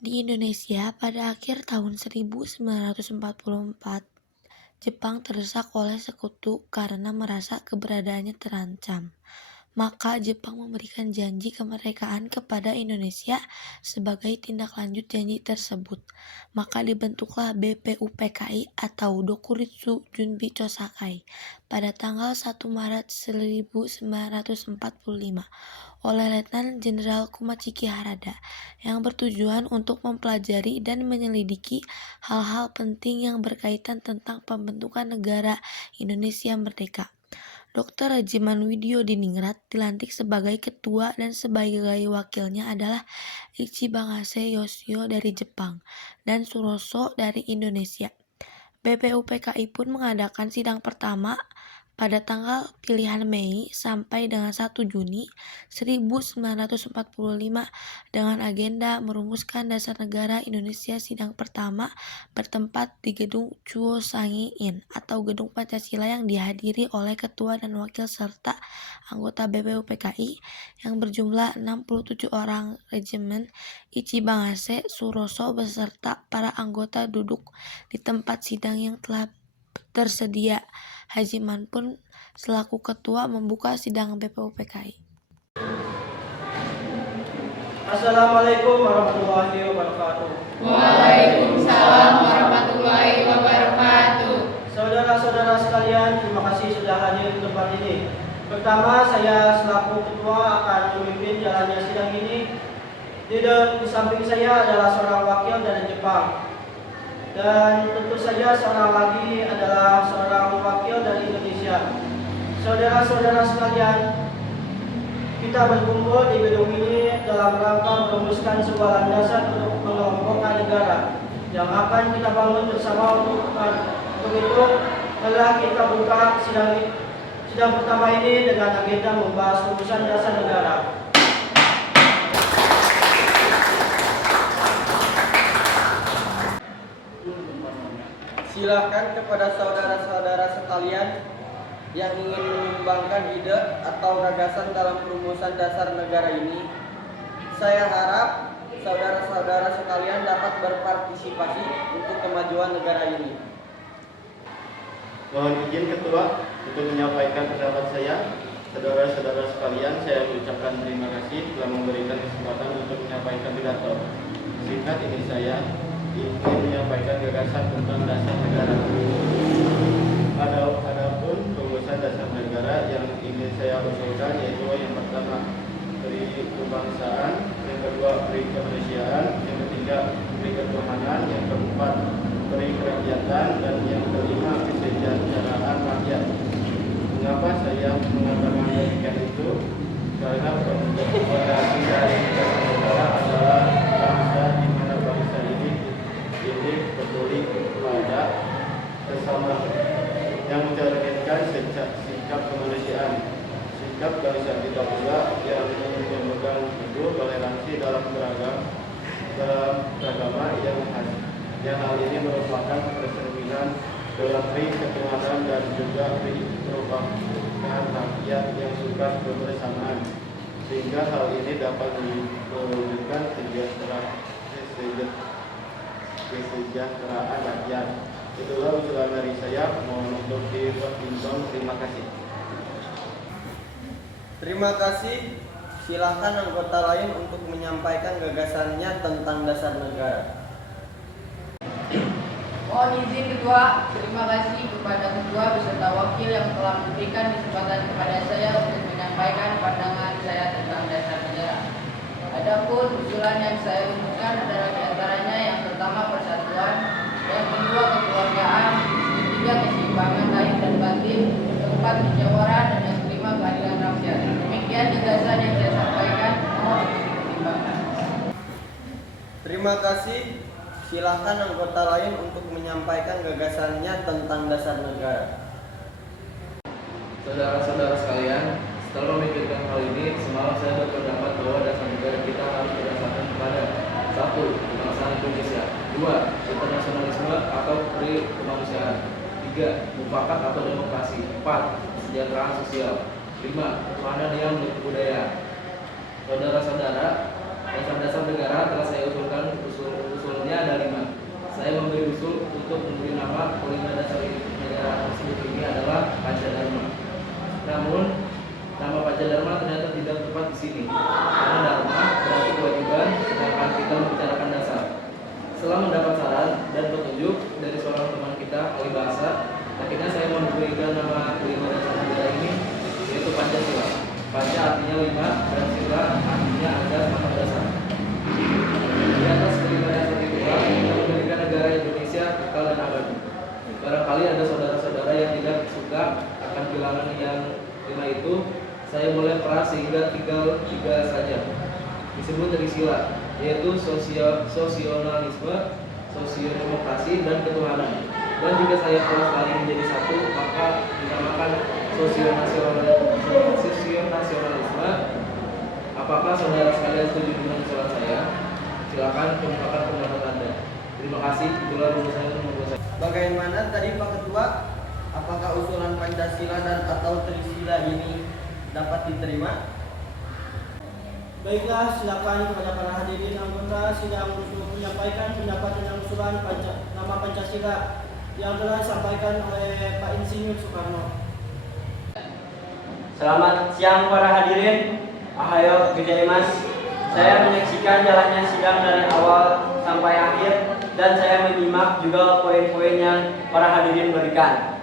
Di Indonesia, pada akhir tahun 1944, Jepang terdesak oleh sekutu karena merasa keberadaannya terancam. Maka Jepang memberikan janji kemerdekaan kepada Indonesia sebagai tindak lanjut janji tersebut. Maka dibentuklah BPUPKI atau Dokuritsu Junbi Chosakai pada tanggal 1 Maret 1945 oleh Letnan Jenderal Kumachiki Harada yang bertujuan untuk mempelajari dan menyelidiki hal-hal penting yang berkaitan tentang pembentukan negara Indonesia Merdeka. Dr. Rajiman Widyo Diningrat dilantik sebagai ketua dan sebagai wakilnya adalah Ichibangase Yoshio dari Jepang dan Suroso dari Indonesia. BPUPKI pun mengadakan sidang pertama pada tanggal pilihan Mei sampai dengan 1 Juni 1945 dengan agenda merumuskan dasar negara Indonesia. Sidang pertama bertempat di Gedung Chuosangi-in atau Gedung Pancasila yang dihadiri oleh ketua dan wakil serta anggota BPUPKI yang berjumlah 67 orang. Regimen Ichibangase Suroso beserta para anggota duduk di tempat sidang yang telah tersedia. Hajiman pun selaku ketua membuka sidang BPUPKI. Assalamualaikum warahmatullahi wabarakatuh. Waalaikumsalam warahmatullahi wabarakatuh. Saudara-saudara sekalian, terima kasih sudah hadir di tempat ini. Pertama, saya selaku ketua akan memimpin jalannya sidang ini. Di samping saya adalah seorang wakil dari Jepang. Dan tentu saja seorang lagi adalah seorang wakil dari Indonesia. Saudara-saudara sekalian, kita berkumpul di gedung ini dalam rangka merumuskan sebuah landasan untuk mengelompokkan negara yang akan kita bangun bersama. Untuk itu, marilah kita buka sidang pertama ini dengan agenda membahas rumusan dasar negara. Silakan kepada saudara-saudara sekalian yang ingin menyumbangkan ide atau gagasan dalam perumusan dasar negara ini. Saya harap saudara-saudara sekalian dapat berpartisipasi untuk kemajuan negara ini. Mohon izin Ketua untuk menyampaikan pendapat saya. Saudara-saudara sekalian, saya mengucapkan terima kasih telah memberikan kesempatan untuk menyampaikan pidato. Singkat ini saya ingin menyampaikan gagasan tentang dasar negara. Adapun rumusan dasar negara yang ingin saya usulkan yaitu yang pertama peri kebangsaan, yang kedua peri kemanusiaan, yang ketiga peri ketuhanan, yang keempat peri kerakyatan, dan yang kelima kesejahteraan rakyat. Mengapa saya mengatakan demikian itu? Karena fondasi dari dasar negara adalah bangsa di mana bangsa ini peduli kepada sesama yang mencerminkan sikap kemanusiaan, sikap bangsa kita pula yang memegang teguh toleransi dalam beragama yang hal ini merupakan cerminan dalam pri ketuhanan dan juga pri perubahan rakyat yang suka kebersamaan, sehingga hal ini dapat mewujudkan kesejahteraan rakyat. Itulah usulan dari saya, mohon untuk dipertimbang. Terima kasih. Terima kasih. Silakan anggota lain untuk menyampaikan gagasannya tentang dasar negara. Mohon izin Ketua, terima kasih kepada Ketua beserta wakil yang telah memberikan kesempatan kepada saya untuk menyampaikan pandangan saya tentang dasar negara. Adapun usulan yang saya rumuskan adalah diantaranya yang pertama persatuan, yang kedua kekeluargaan, yang ketiga keseimbangan lahir dan batin, yang keempat musyawarah, dan yang kelima keadilan rakyat. Demikian gagasan yang saya sampaikan, mohon dipertimbangkan. Terima kasih. Silakan anggota lain untuk menyampaikan gagasannya tentang dasar negara. Saudara-saudara sekalian, setelah memikirkan hal ini, semalam saya berpendapat bahwa dasar negara kita harus berdasarkan kepada 1. Kebangsaan Indonesia, 2. Internasionalisme atau kemanusiaan, 3. Mufakat atau demokrasi, 4. Kesejahteraan sosial, 5. Ketuhanan yang berbudaya. Saudara-saudara, dasar-dasar negara telah saya usulkan kelima dasar negara tersebut ini adalah Pancadharma. Namun nama Pancadharma ternyata tidak tepat di sini, karena dharma berarti kewajiban, sedangkan kita membicarakan dasar. Setelah mendapat saran dan petunjuk dari seorang teman kita ahli bahasa, akhirnya saya memberikan nama kelima dasar negara ini, yaitu Pancasila. Panca artinya 5 dan sila artinya azas atau dasar. Di atas kelima dasar itulah kita mendirikan negara Indonesia kekal dan abadi. Barangkali ada saudara-saudara yang tidak suka akan bilangan yang 5 itu, saya boleh peras sehingga tinggal 3 saja. Disebut dari sila, yaitu sosionalisme, sosiodemokrasi, dan ketuhanan. Dan jika saya peras lagi menjadi satu, maka dinamakan sosionasionalisme. Apakah saudara sekalian setuju dengan usulan saya? Silakan kemukakan pendapat Anda. Terima kasih. Itulah rumusan nomor 2. Bagaimana tadi Pak Ketua? Apakah usulan Pancasila dan atau Trisila ini dapat diterima? Baiklah, silakan kepada para hadirin anggota sidang untuk menyampaikan pendapat tentang usulan nama Pancasila yang telah disampaikan oleh Pak Insinyur Soekarno. Selamat siang para hadirin. Ahayo gozaimasu. Saya menyaksikan jalannya sidang dari awal sampai akhir dan saya menyimak juga poin-poin yang para hadirin berikan.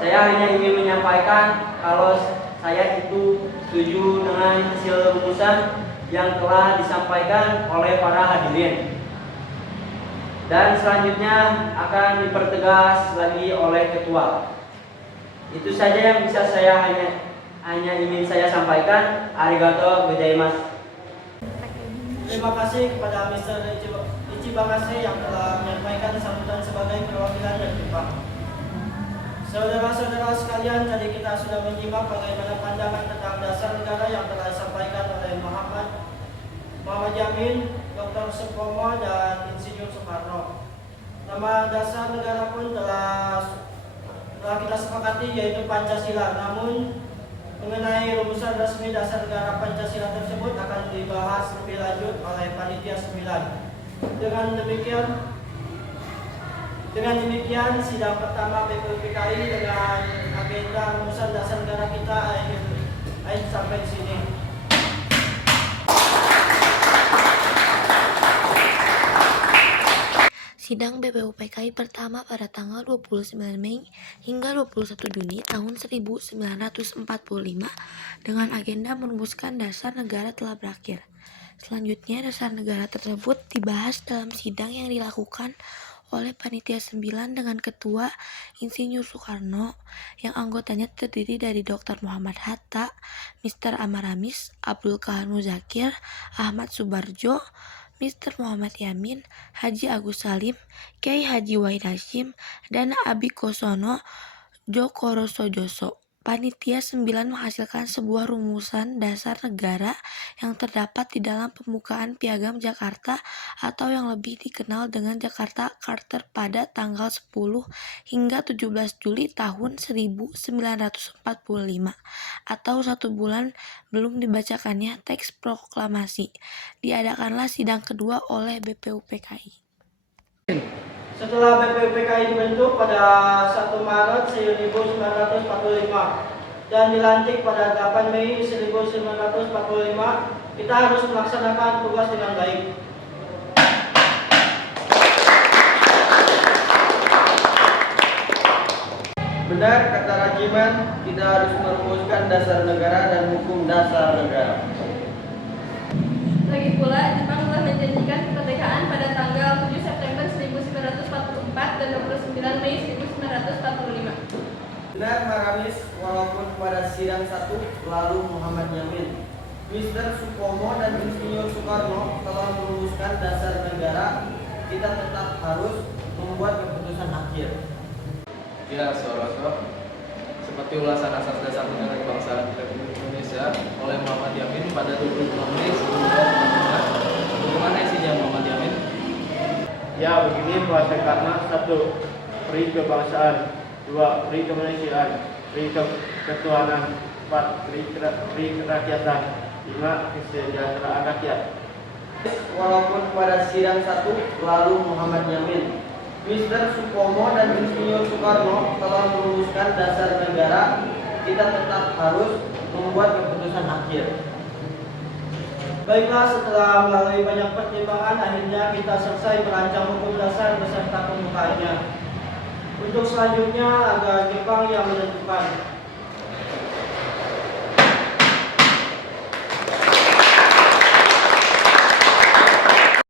Saya hanya ingin menyampaikan kalau saya itu setuju dengan hasil rumusan yang telah disampaikan oleh para hadirin. Dan selanjutnya akan dipertegas lagi oleh ketua. Itu saja yang bisa saya hanya ingin saya sampaikan. Arigato gozaimasu. Terima kasih kepada Mr. Ichibagase yang telah menyampaikan sambutan sebagai perwakilan dari Jepang. Saudara-saudara sekalian, tadi kita sudah menyimak bagaimana pandangan tentang dasar negara yang telah disampaikan oleh Muhammad Yamin, Dr. Supomo, dan Insinyur Soekarno. Nama dasar negara pun telah kita sepakati, yaitu Pancasila. Namun mengenai rumusan resmi dasar negara Pancasila tersebut akan dibahas lebih lanjut oleh Panitia 9. Dengan demikian sidang pertama BPUPKI dengan agenda rumusan dasar negara kita akhir sampai di sini. Sidang BPUPKI pertama pada tanggal 29 Mei hingga 21 Juni tahun 1945 dengan agenda merumuskan dasar negara telah berakhir. Selanjutnya dasar negara tersebut dibahas dalam sidang yang dilakukan oleh Panitia 9 dengan Ketua Insinyur Soekarno yang anggotanya terdiri dari Dr. Muhammad Hatta, Mr. Amaramis, Abdul Kahar Muzakir, Ahmad Subarjo, Mr. Muhammad Yamin, Haji Agus Salim, Kiai Haji Wahid Hashim, dan Abi Kosono Jokorosojoso. Panitia 9 menghasilkan sebuah rumusan dasar negara yang terdapat di dalam pembukaan Piagam Jakarta atau yang lebih dikenal dengan Jakarta Charter pada tanggal 10 hingga 17 Juli tahun 1945 atau 1 bulan belum dibacakannya teks proklamasi. Diadakanlah sidang kedua oleh BPUPKI. Setelah BPUPKI dibentuk pada 1 Maret 1945 dan dilantik pada 8 Mei 1945, kita harus melaksanakan tugas dengan baik. Benar kata Rajiman, kita harus merumuskan dasar negara dan hukum dasar negara. Lagi pula, Jepang telah menjanjikan kemerdekaan pada tanggal 7 September 1944 dan 29 Mei 1945. Benar Maramis, walaupun pada sidang 1 lalu Muhammad Yamin, Mr. Supomo dan Insinyur Soekarno telah merumuskan dasar negara, kita tetap harus membuat keputusan akhir. Ya, Soroso, seperti ulasan asas dasar negara kebangsaan Republik Indonesia oleh Muhammad Yamin pada 25 Mei 1945. Bagaimana isinya Muhammad Yamin? Ya, begini bahasa karena 1. Pri kebangsaan, 2. Pri kemanusiaan, Pri ketuhanan, 4. Pri kerakyatan, 5. Kesejahteraan rakyat. Walaupun pada sidang 1 lalu Muhammad Yamin, Mr. Supomo dan Insinyur Soekarno telah merumuskan dasar negara, kita tetap harus membuat keputusan akhir. Baiklah, setelah melalui banyak pertimbangan, akhirnya kita selesai merancang hukum dasar beserta pembukaannya. Untuk selanjutnya, agak Jepang yang menentukan.